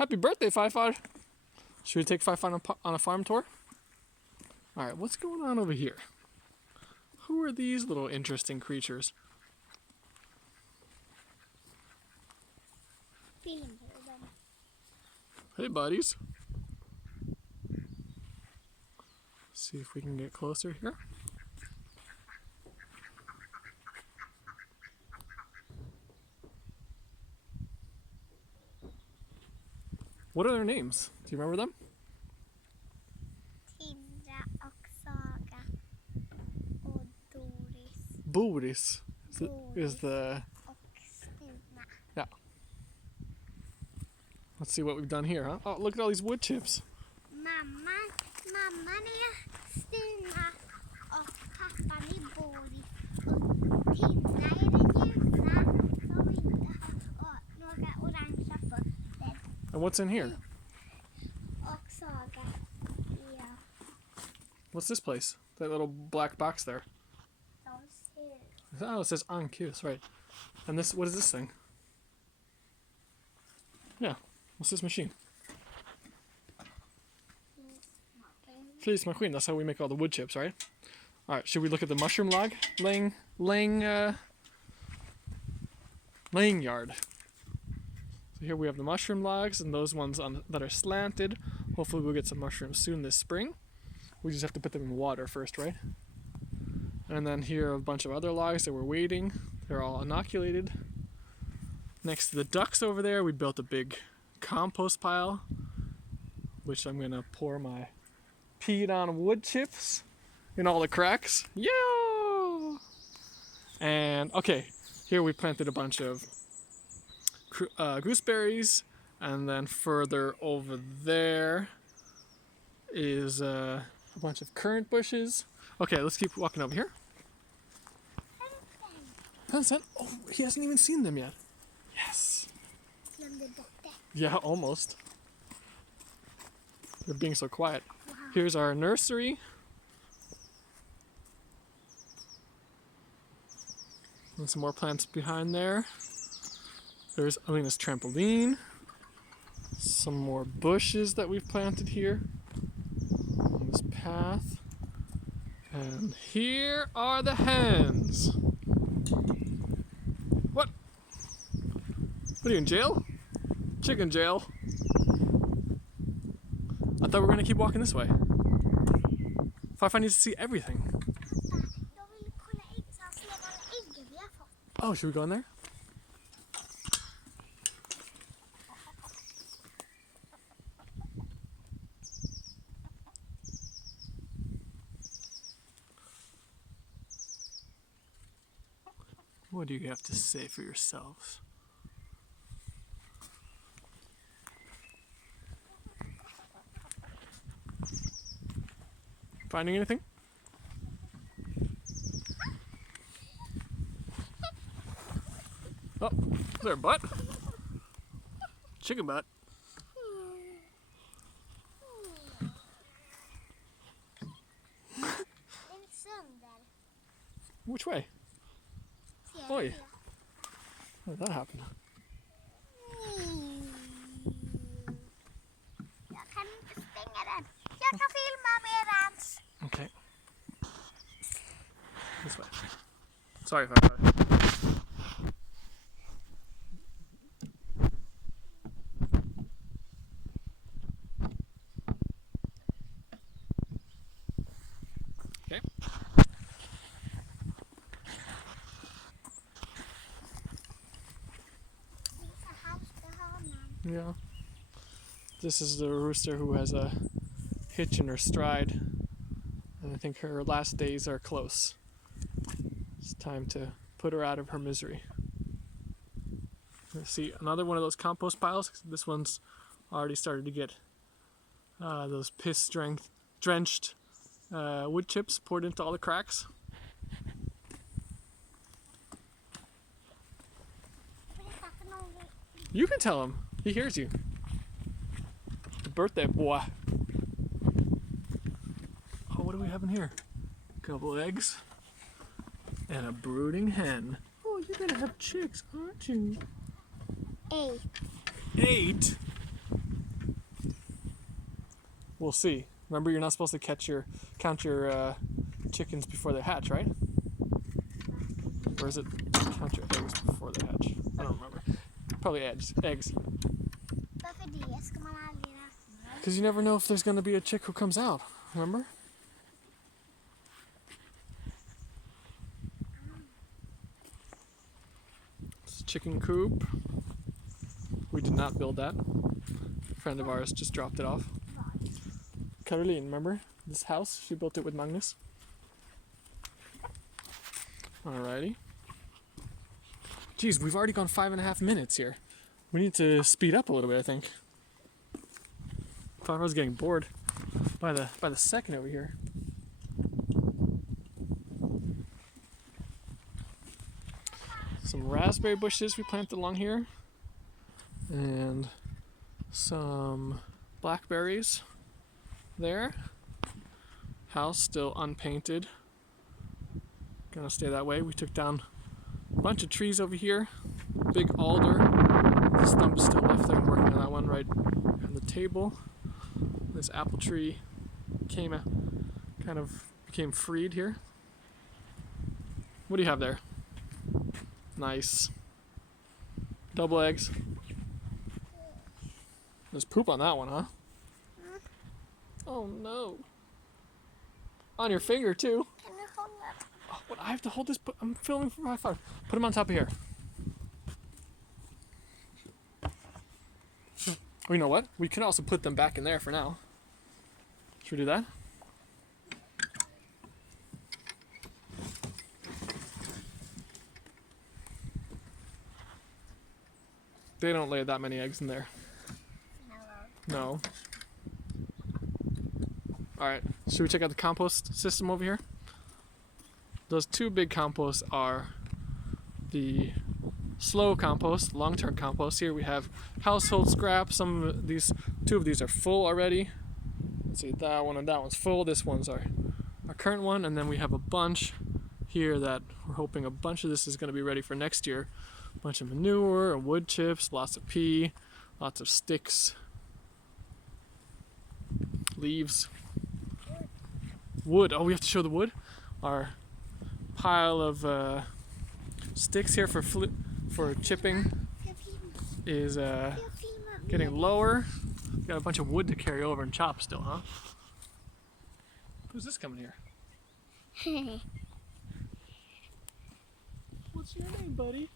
Happy birthday, Farfar. Should we take Farfar on a farm tour? All right, what's going on over here? Who are these little interesting creatures? Hey, buddies. See if we can get closer here. What are their names? Do you remember them? Tindra och Saga och Doris. Boris is the... Och Stina. Yeah. Let's see what we've done here, huh? Oh, look at all these wood chips. Mamman är Stina och pappan är Boris. Och Tindra är den ljusa som inte har några orangea fötter. And what's in here? Och Saga. Ja. What's this place? That little black box there. Oh, it says Ankus, right. And this, what is this thing? Yeah, what's this machine? Flismaskin, that's how we make all the wood chips, right? Alright, should we look at the mushroom log laying yard? So here we have the mushroom logs and those ones that are slanted. Hopefully we'll get some mushrooms soon this spring. We just have to put them in water first, right? And then here are a bunch of other logs that we're waiting. They're all inoculated. Next to the ducks over there, we built a big compost pile, which I'm gonna pour my peed on wood chips in all the cracks. Yeah! And okay, here we planted a bunch of gooseberries, and then further over there is a bunch of currant bushes. Okay, let's keep walking over here. Tencent? Oh, he hasn't even seen them yet. Yes. Yeah, almost. They're being so quiet. Wow. Here's our nursery. And some more plants behind there. There's Alina's trampoline. Some more bushes that we've planted here on this path. And here are the hens. What? What are you in jail? Chicken jail. I thought we were gonna keep walking this way. Farfar needs to see everything. Oh, should we go in there? What do you have to say for yourselves? Finding anything? Oh, is there a butt? Chicken butt. Which way? Oj! How did that happen? Jag kan inte stänga den. Jag kan filma medans. Okay. This way. Sorry, Farfar. Okay. Yeah. This is the rooster who has a hitch in her stride. And I think her last days are close. It's time to put her out of her misery. Let's see, another one of those compost piles. This one's already started to get those drenched wood chips poured into all the cracks. You can tell him. He hears you. The birthday boy. Oh, what do we have in here? A couple eggs. And a brooding hen. Oh, you're gonna have chicks, aren't you? 8. 8? We'll see. Remember, you're not supposed to count your chickens before they hatch, right? Or is it count your eggs before they hatch? I don't remember. Probably eggs. Eggs. Varför det ska man aldrig räkna? Because you never know if there's going to be a chick who comes out. Remember? It's a chicken coop. We did not build that. A friend of ours just dropped it off. Caroline, remember? This house, she built it with Magnus. Alrighty. Geez, we've already gone 5.5 minutes here. We need to speed up a little bit, I think. Farfar's getting bored by the second over here. Some raspberry bushes we planted along here. And some blackberries there. House still unpainted. Gonna stay that way. We took down a bunch of trees over here. Big alder. The stump is still left there. I'm working on that one right on the table. This apple tree became freed here. What do you have there? Nice. Double eggs. There's poop on that one, huh? Oh no. On your finger too. Kan du hålla? Oh, what, I have to hold this. I'm filming for Farfar. Put him on top of here. Oh, you know what? We can also put them back in there for now. Should we do that? They don't lay that many eggs in there. No. Alright, should we check out the compost system over here? Those two big composts are the slow compost, long-term compost. Here we have household scrap. Two of these are full already. Let's see, that one and that one's full. This one's our current one, and then we have a bunch here that we're hoping a bunch of this is going to be ready for next year. A bunch of manure and wood chips, lots of pea, lots of sticks, leaves, wood. Oh, we have to show the wood. Our pile of sticks here for chipping is getting lower. Got a bunch of wood to carry over and chop still, huh? Who's this coming here? What's your name, buddy?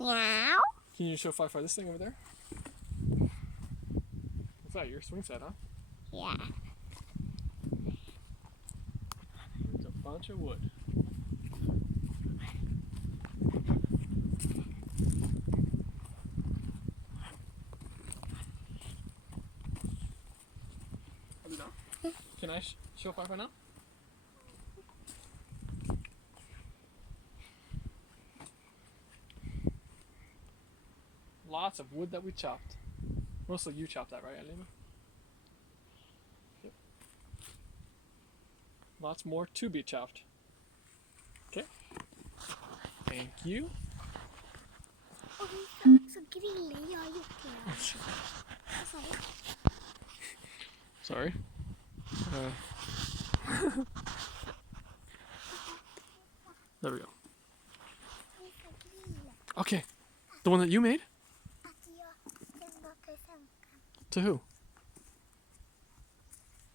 Meow. Can you show Farfar this thing over there? What's that? Your swing set, huh? Yeah. There's a bunch of wood. Can I show Farfar now? Lots of wood that we chopped. Mostly you chopped that, right, Alima? Yep. Lots more to be chopped. Okay. Thank you. Och så grillar jag jättegärna. Vad sa du? Sorry. There we go. Vi ska grilla. Okay. The one that you made? Att jag lämnar presenten. To who?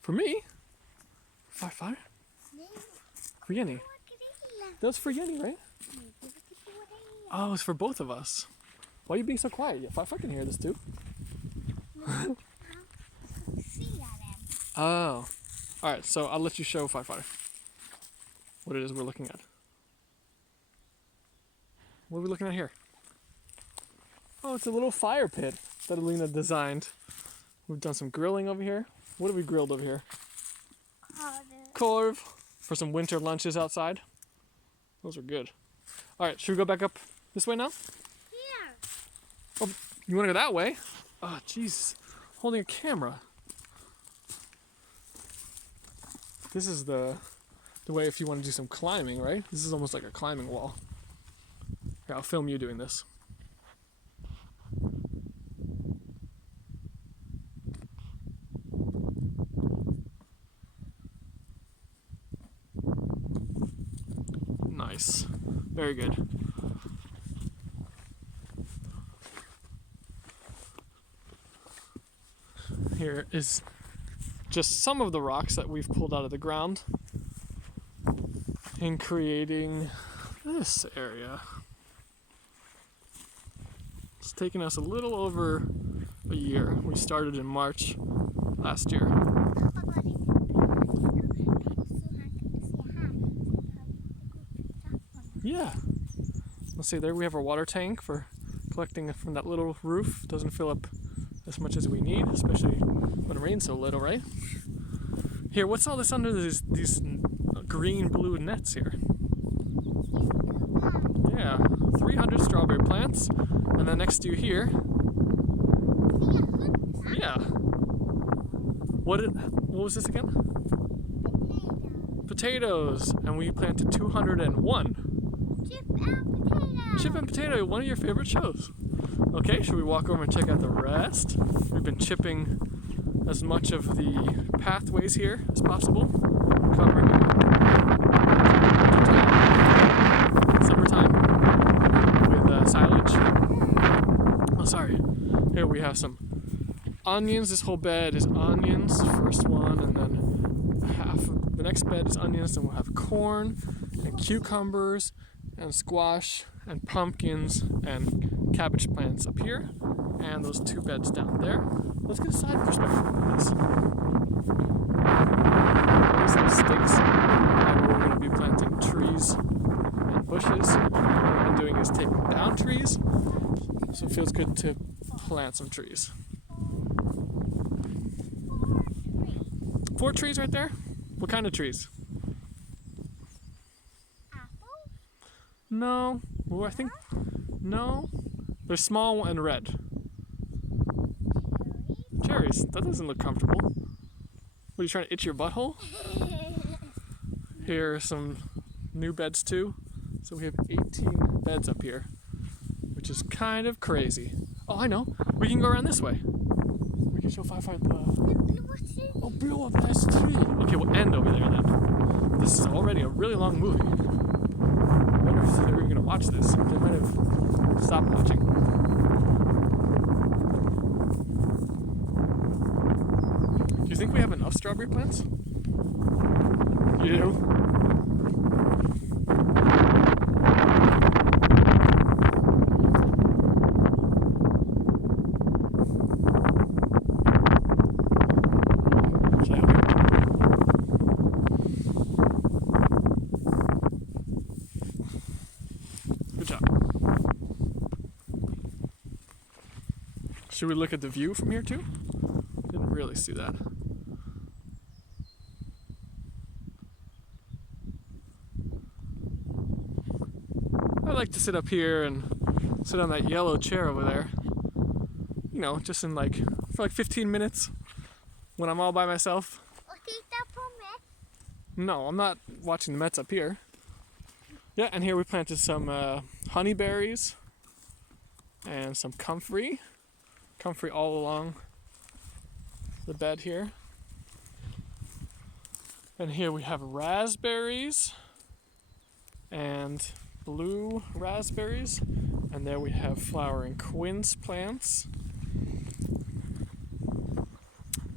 For me? Farfar? Nej, For Jenny? jag grillar. That was for Jenny, right? Nej, det var till båda er. Oh, it's for both of us. Why are you being so quiet? Farfar can hear this too. Han ser den. Oh. Alright, so I'll let you show Farfar what it is we're looking at. What are we looking at here? Oh, it's a little fire pit that Alina designed. We've done some grilling over here. What have we grilled over here? Har du? Korv for some winter lunches outside. Those are good. Alright, should we go back up this way now? Here. Oh, you want to go that way? Oh, jeez. Holding a camera. This is the way if you want to do some climbing, right? This is almost like a climbing wall. Here, I'll film you doing this. Very good. Here is just some of the rocks that we've pulled out of the ground in creating this area. It's taken us a little over a year. We started in March last year. Yeah. Let's see, there we have our water tank for collecting from that little roof. Doesn't fill up as much as we need, especially when it rains so little, right? Here, what's all this under these green blue nets here? Yeah, 300 strawberry plants. And then next to you here, yeah. What was this again? Potatoes. And we planted 201. Chip and potato. Chip and Potato, one of your favorite shows. Okay, should we walk over and check out the rest? We've been chipping as much of the pathways here as possible, covering summertime with silage. Oh, sorry. Here we have some onions. This whole bed is onions, first one, and then half of the next bed is onions. Then we'll have corn and cucumbers and squash and pumpkins and cabbage plants up here, and those two beds down there. Let's get a side perspective of this. There's some sticks, and we're going to be planting trees and bushes. What we've been doing is taking down trees, so it feels good to plant some trees. 4 trees right there? What kind of trees? Apple? No. Well, I think no. They're small and red. Cherries. That doesn't look comfortable. What, are you trying to itch your butthole? Here are some new beds too. So we have 18 beds up here, which is kind of crazy. Oh, I know. We can go around this way. We can show Farfar the blue of this tree. Okay, we'll end over there then. This is already a really long movie. I wonder if they're going to watch this. They might have stopped watching. Do you think we have enough strawberry plants? You do? Good job. Should we look at the view from here too? Didn't really see that. I like to sit up here and sit on that yellow chair over there. You know, just for 15 minutes when I'm all by myself. No, I'm not watching the Mets up here. Yeah, and here we planted some honeyberries and some comfrey all along the bed here. And here we have raspberries and blue raspberries, and there we have flowering quince plants.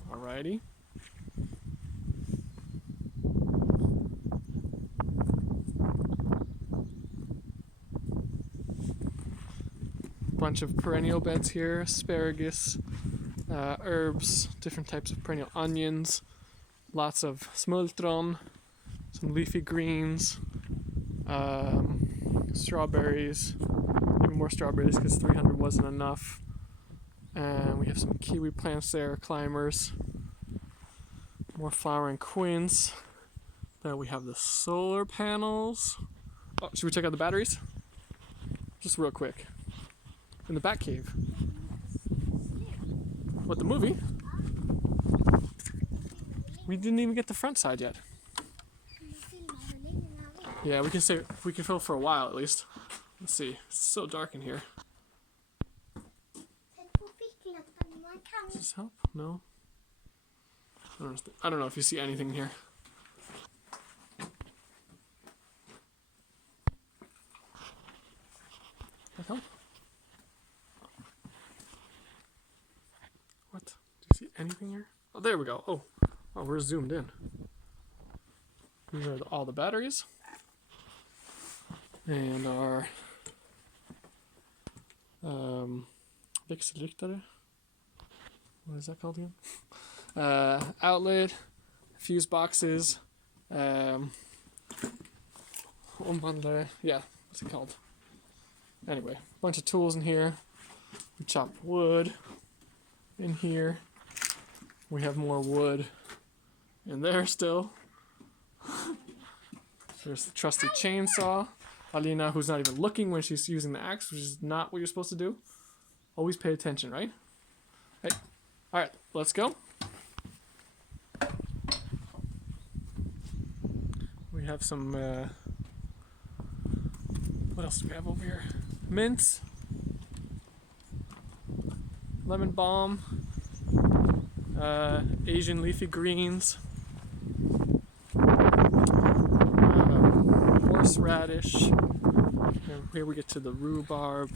Alrighty. Bunch of perennial beds here, asparagus, herbs, different types of perennial onions, lots of smultron, some leafy greens, strawberries, even more strawberries because 300 wasn't enough, and we have some kiwi plants there, climbers, more flowering quince. There we have the solar panels. Oh, should we check out the batteries? Just real quick. In the Bat Cave. What, the movie? We didn't even get the front side yet. Yeah, we can film for a while at least. Let's see. It's so dark in here. Does this help? No? I don't know if you see anything here. That help? What? Do you see anything here? Oh, there we go. Oh, we're zoomed in. These are all the batteries. And our växelriktare. What is that called again? Outlet, fuse boxes, yeah, what's it called? Anyway, a bunch of tools in here. We chop wood in here. We have more wood in there still. There's the trusty chainsaw. Alina, who's not even looking when she's using the axe, which is not what you're supposed to do. Always pay attention, right? Hey. Alright, let's go. We have some, what else do we have over here? Mints. Lemon balm. Asian leafy greens. Horseradish. And here we get to the rhubarb.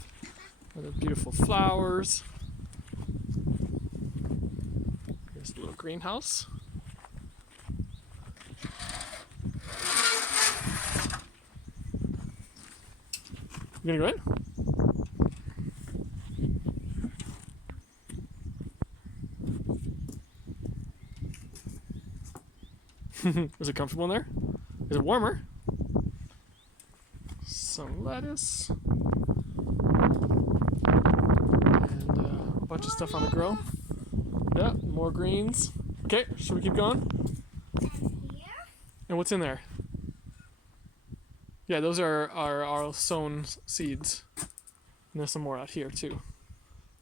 And the beautiful flowers. Here's a little greenhouse. You gonna go in? Is it comfortable in there? Is it warmer? Some lettuce. And a bunch of stuff on the grill. Yeah, more greens. Okay, should we keep going? And what's in there? Yeah, those are our sown seeds. And there's some more out here too.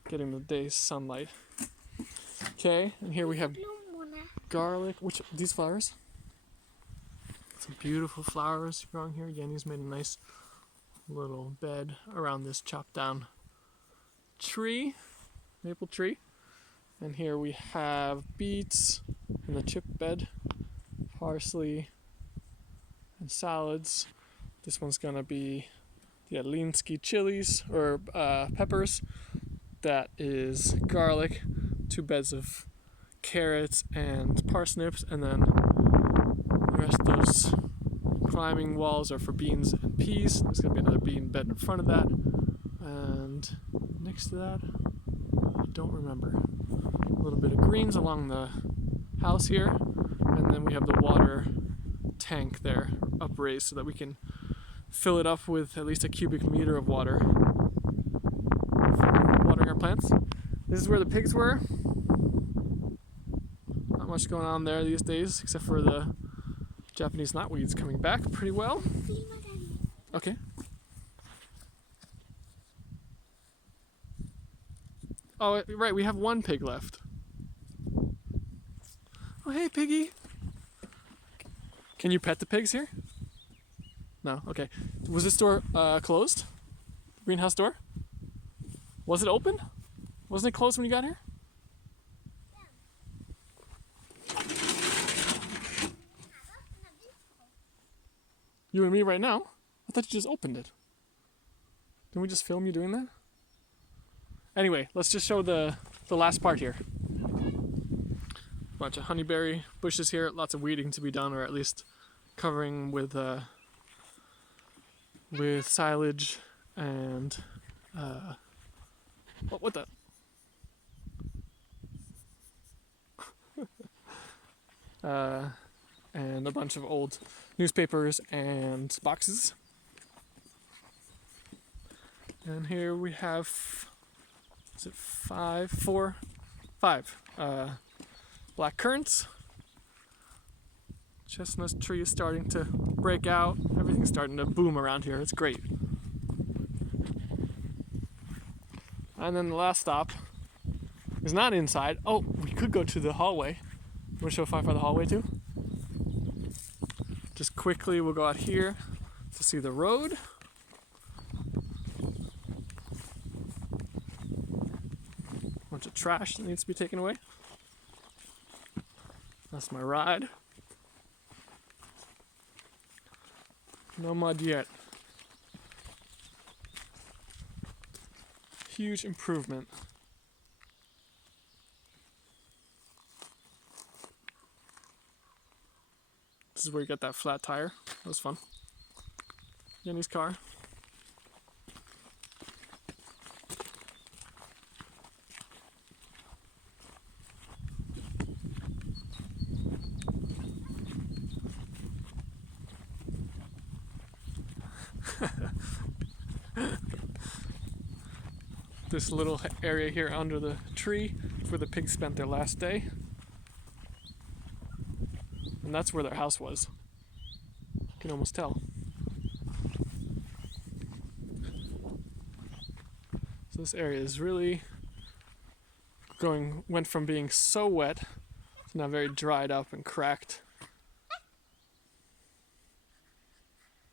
Getting the day's sunlight. Okay, and here we have garlic. Which these flowers? Some beautiful flowers growing here. Jenny's made a nice little bed around this chopped down tree, maple tree. And here we have beets in the chip bed, parsley, and salads. This one's gonna be the Alinsky chilies or peppers. That is garlic, 2 beds of carrots and parsnips, and then the rest of those climbing walls are for beans and peas. There's gonna be another bean bed in front of that, and next to that, I don't remember. A little bit of greens along the house here, and then we have the water tank there upraised so that we can fill it up with at least a cubic meter of water for watering our plants. This is where the pigs were. Not much going on there these days, except for the Japanese knotweeds coming back pretty well. Okay. Oh, right, we have 1 pig left. Oh, hey, piggy. Can you pet the pigs here? No? Okay. Was this door closed? The greenhouse door? Was it open? Wasn't it closed when you got here? You and me right now? I thought you just opened it. Didn't we just film you doing that? Anyway, let's just show the last part here. Bunch of honeyberry bushes here, lots of weeding to be done, or at least covering with silage and what the? And a bunch of old newspapers and boxes. And here we have, is it 5, 4, 5 black currants. Chestnut tree is starting to break out. Everything's starting to boom around here. It's great. And then the last stop is not inside. Oh, we could go to the hallway. You want to show Farfar the hallway too? Just quickly, we'll go out here to see the road. Bunch of trash that needs to be taken away. That's my ride. No mud yet. huge improvement. This is where you get that flat tire. That was fun. Jenny's car. This little area here under the tree is where the pigs spent their last day. And that's where their house was. You can almost tell. So this area is really went from being so wet to now very dried up and cracked.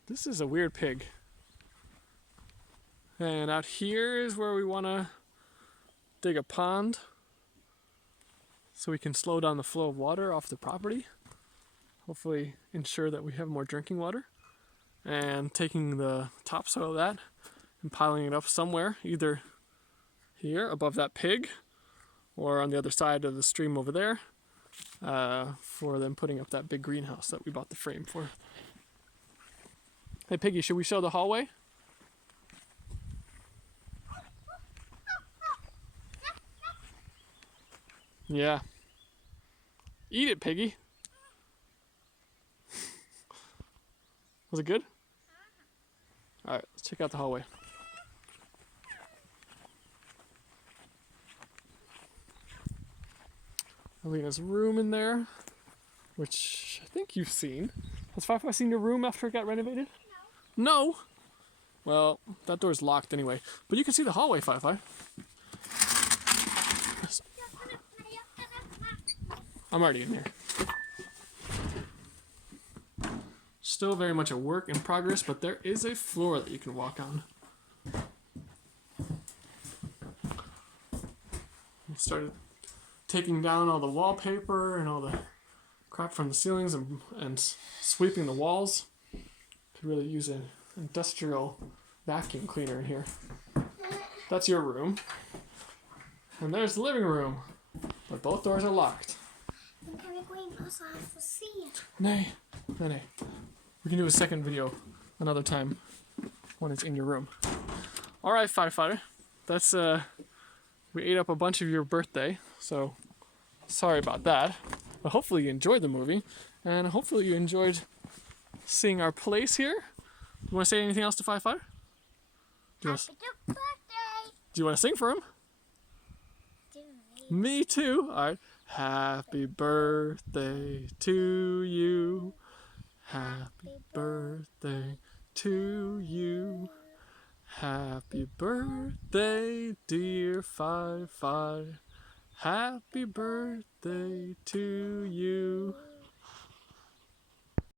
This is a weird pig. And out here is where we want to dig a pond so we can slow down the flow of water off the property. Hopefully ensure that we have more drinking water. And taking the topsoil of that and piling it up somewhere, either here above that pig or on the other side of the stream over there, for them putting up that big greenhouse that we bought the frame for. Hey Piggy, should we show the hallway? Yeah. Eat it, Piggy. Was it good? Alright, let's check out the hallway. Alina's room in there, which I think you've seen. Has Farfar seen your room after it got renovated? No. No? Well, that door's locked anyway. But you can see the hallway, Farfar. I'm already in here. Still very much a work in progress, but there is a floor that you can walk on. We started taking down all the wallpaper and all the crap from the ceilings and sweeping the walls. Could really use an industrial vacuum cleaner in here. That's your room. And there's the living room. But both doors are locked. Can we go inside to see it? Nay. We can do a second video another time when it's in your room. Alright, Firefighter. That's we ate up a bunch of your birthday, so sorry about that. But hopefully you enjoyed the movie, and hopefully you enjoyed seeing our place here. You want to say anything else to Firefighter? Happy birthday! Do you want to sing for him? To me. Me too. Alright. Happy birthday to you. Happy birthday to you. Happy birthday, dear Fi-Fi. Happy birthday to you.